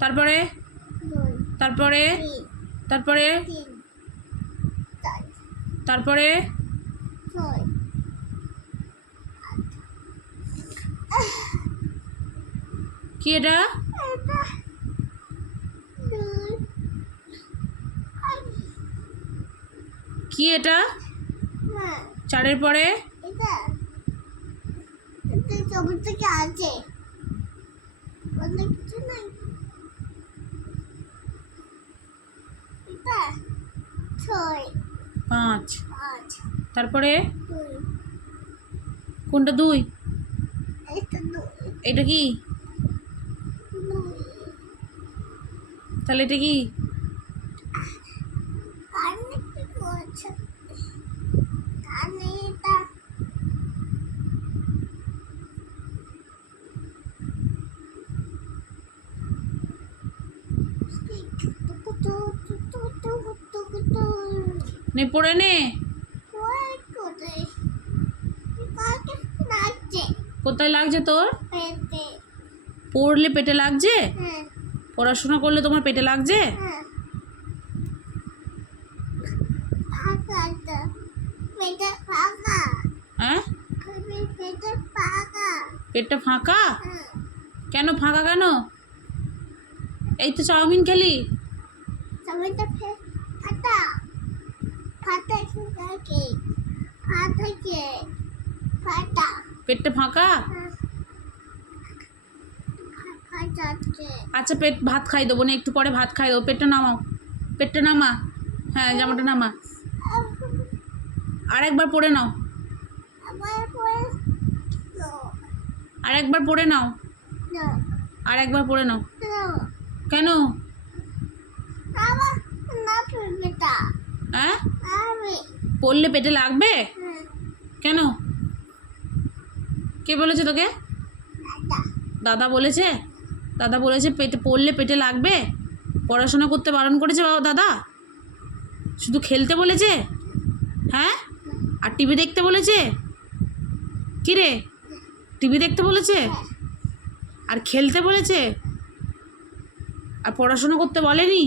তারপরে? তারপরে? তারপরে? তারপরে? কি এটা? কি এটা? চারের পরে? আছে। কিছু নাই এটা ছয় পাঁচ। পাঁচ। তারপরে? কোনটা দুই? এটা কি? তাহলে এটা কি? নে, পড়ে নে। কোথায় লাগছে তোর? পড়লে পেটে লাগছে? পড়াশোনা করলে তোমার পেটে লাগছে? হ্যাঁ? পেটটা ফাঁকা? কেন ফাঁকা কেন? এই তো চাউমিন খেলি? টমেটো ফাটা ফাটা কি ফাটা কি ফাটা। পেটটা ফাঁকা? আচ্ছা পেট ভাত খাই দেবো না একটু পরে ভাত খাই দেবো। পেটটা নামাও। পেটটা নামা। হ্যাঁ জামাটা নামা। আর একবার পরে নাও। আর একবার পরে নাও। আর একবার পরে নাও। কেন আবার না পেটা হ্যাঁ আমি পড়লে পেটে লাগবে? কেন? কে বলেছে তোকে? দাদা বলেছে? দাদা বলেছে পেটে পড়লে পেটে লাগবে? পড়াশোনা করতে বারণ করেছে বাবা দাদা? শুধু খেলতে বলেছে? হ্যাঁ? আর টিভি দেখতে বলেছে? কি রে? টিভি দেখতে বলেছে? আর খেলতে বলেছে? আর পড়াশোনা করতে বলেনি?